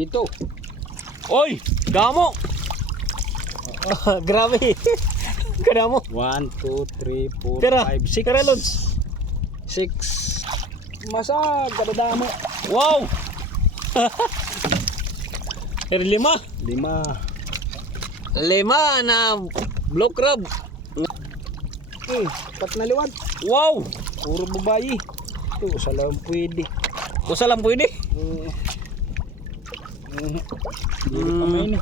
Ito. Oy, damo. Grabe. Kadamo. 1, 2, 3, 4, Tira, 5, 6. tira Lods. 6. Masag, kadadamo. Wow. Pero 5. 5. 5 na blue crab. Okay, 4 na liwat. Wow. Puro babayi. Ito, sa lang pwede. Kusa lang pwede. Hindi pa may ni.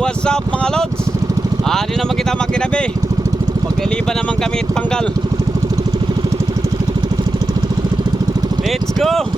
What's up mga Lods? Di naman kita makinabi. Pagliliban naman kami at panggal. Let's go!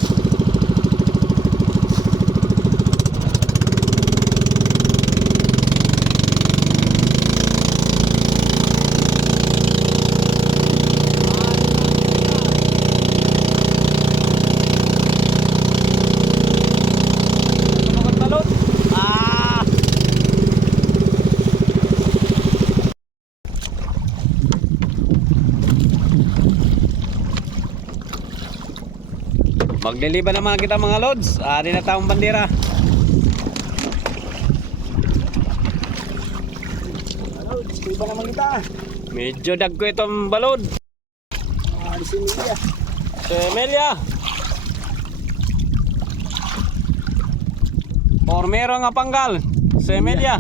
Magliliban naman kita mga Lods. Di na taong bandera. Iba naman kita. Medyo dagko itong balod. Si Emilia. Si Emilia. Pormero nga panggal. Si Emilia.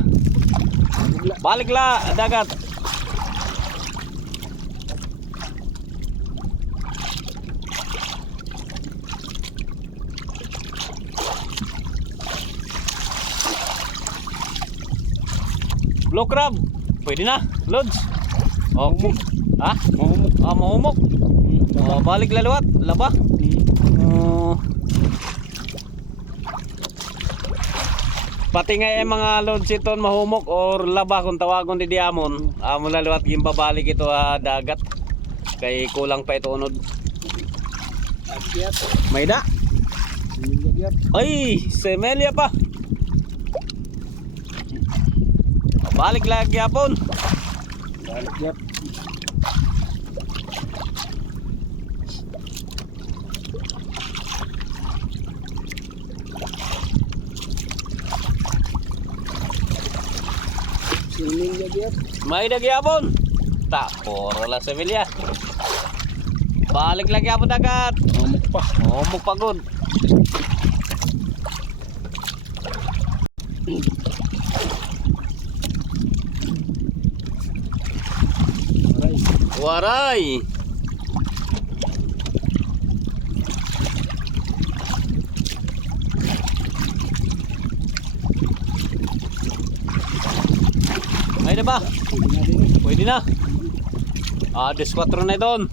Balik la dagat. Blue crab. Pwede na, Lods. Okay. Ha? Mahumok. Mahumok. Balik laluat, laba. Pati nga yung mga Lods iton mahumok or laba kung tawagon di diamon. Amo laluat yung babalik ito dagat. Kay kulang pa ito unod. Agyat. May da. Emilia. Ay, Semelia pa. Balik lagi yapon. Balik yap. Si Emilia yap. May lagi yapon. Tak, puro lang Semelia. Balik lagi yapon dagat. Mahumok pa. Homok pagod. Waray. Ay na ba? Pwede na. Des 4 na ito.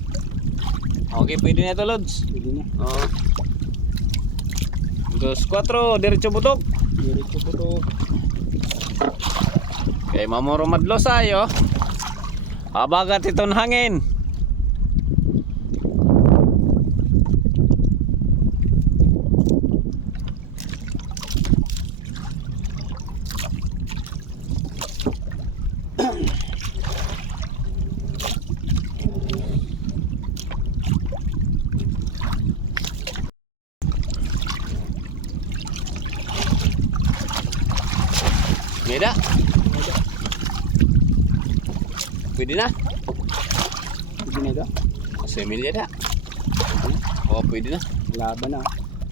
Okay, pwede na ito, Lods. Pwede na. Des 4, diretso butok. Diretso po to. Kay mamuro madlos ayo. Abagat itong hangin. Meda. Pwede na. Pwede na ito. Si Emilia da. Oo, pwede na. Laban na.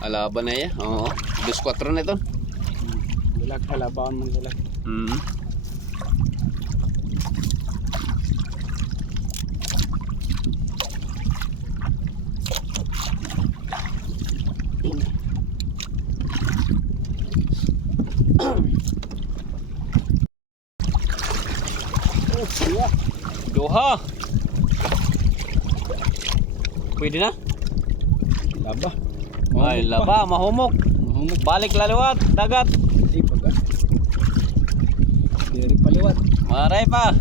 Alaban na yan. Oo. Des 4 na ito. Lalak, alaban mo lalak. Duha. Pwede na. Laba. Ay, laba, mahumok. Mahumok. Balik laluat, dagat. Hindi pa. Diri paliwat. Maray pa.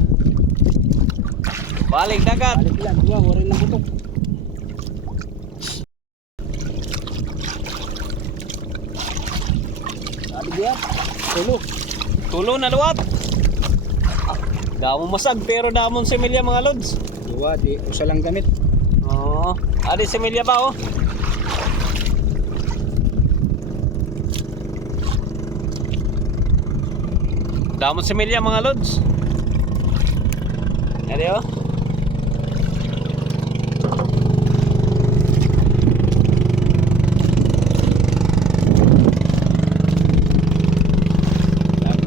Balik dagat. Balik lang. Warin lang butok. Sabi dia. Tulo. Tulo na luwat. Damon masag pero damon similya mga lods. Duwa, di usa lang gamit. Oo. Adi similya ba oh? Damon similya mga lods. Adi oh.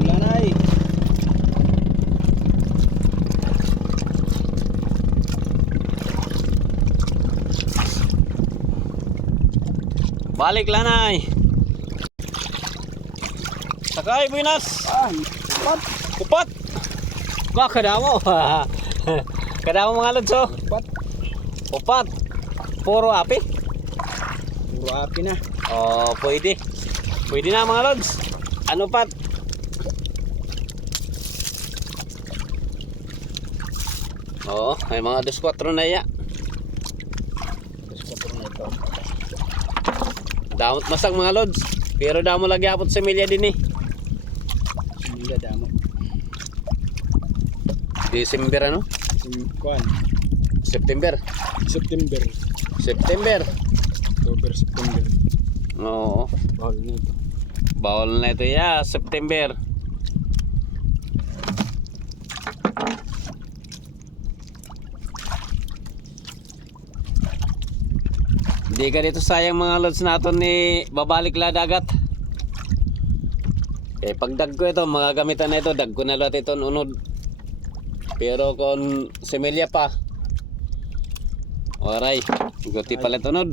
Lanay. Balik lanay. Sakay Buenas. Ah, pat, Kupat. Ba kadamo. Kadamo mga lods oh. pat. Kupat. Puro api. Puro api na. Oh, pwede. Pwede na mga lods. Ano pat? Oo, may mga 2-4 na iya. Tapos kapag na ito. Damot masag mga lods. Pero damo lagi apot sa milya din eh. Simila damo. December ano? Kuan. September. September. September. October, September. Oo. Bawal na ito. Bawal na ito ya, September. Hindi ka dito sayang mga lods natin ni babalik la dagat. Eh pag dag ko ito, mga gamitan na ito, dag ko na lahat ito unod. Pero kung semilya pa, oray, guti pala ito unod.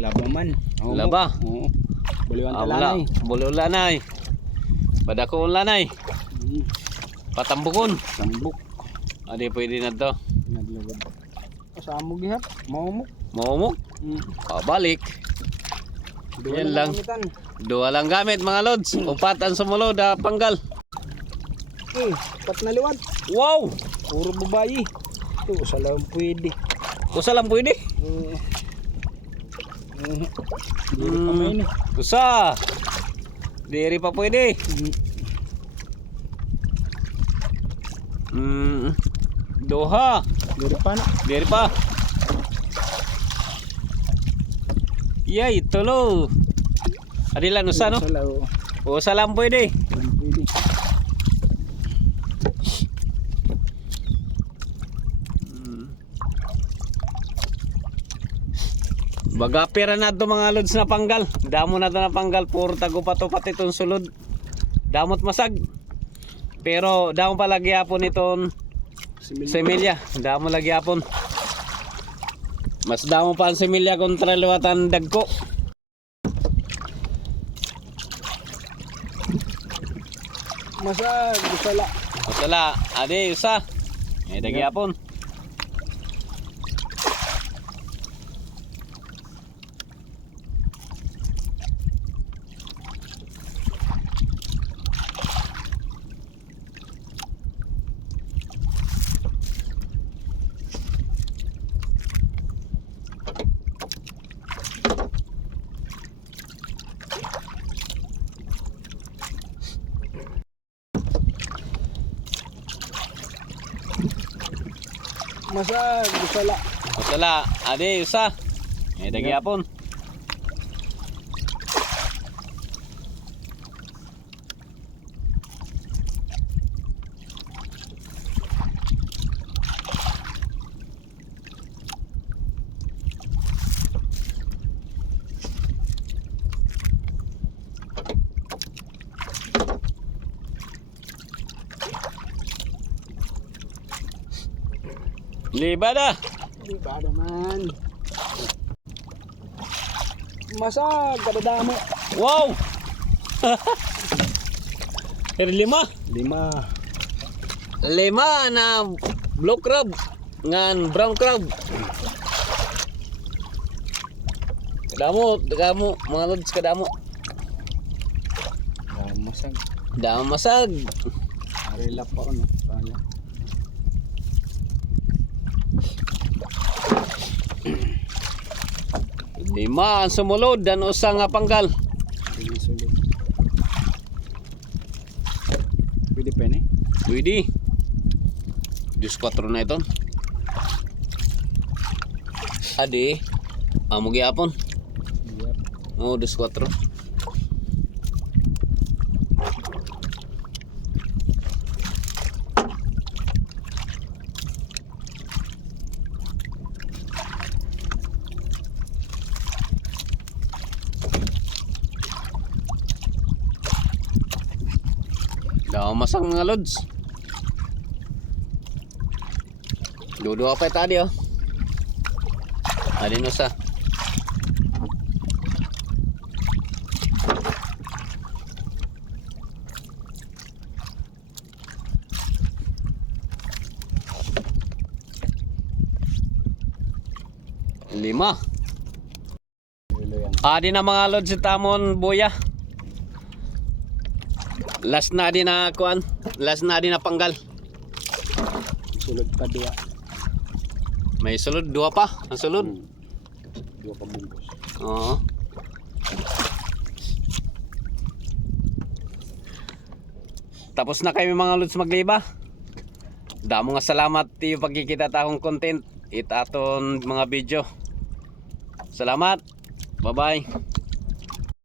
Laba man. Oo. Laba? Oo. Buliwan Ah, talanay. Buli ulanay. Padako ulanay. Patambukon. Sambuk. Adi pwede na to. Naglawad. Kasamo gihat. Maumok. Maumok. Balik. Duwa Yan na lang. gamitan. Dua lang gamit mga lods. Upat ang sumulod, panggal. Pat na liwad. Wow! Puro babayi. Ito, sa lang pwede. Usa lang pwede. Hindi pa may ni. Usa. Diri pa pwede. Duha. Hindi pa na. Diri pa. Yay, tulo. Adilan usa no? Sa lang. Usa lang pwede. Pwede. Bagapira na ito mga lods na panggal. Damo na ito na panggal. Puro tagupat-upat itong sulod. Damot masag. Pero damo pa lagi hapon itong semilya. Damo lagi hapon. Mas damo pa ang semilya kontra liwatan dagko. Masag. Gusala. Masala. Ade, usa. Dagi hapon. Masag. Gusala. Masala. Ade, usa. Dagi hapon. Libada. Di ba naman? Masag. Kadadamo. Wow! Lima. 5. Lima na blue crab ngan brown crab. Kadamo mga lods kadamo. Masag. Damo masag. Arela pa ano. Kaya. Lima ang sumulod dan usa nga panggal. Sulit. Pwede pa yun eh. Pwede. Diyos 4 na ito. Adi. Amo gyapon. Yep. Oh, Diyos 4. Daw masang mga lods. Duduha pa tadi oh. Alin usa. Lima. Lilo yan. Adi na mga lods si tamon buya. Last na di na kuan. Last na di na panggal. Sulod pa dua. May sulod, dua pa. Ang sulod. Dua pa bungkus. Oo. Tapos na kami mga lods magliba. Damo nga salamat tiyo pagkikita ta akong content. It aton mga video. Salamat. Bye-bye.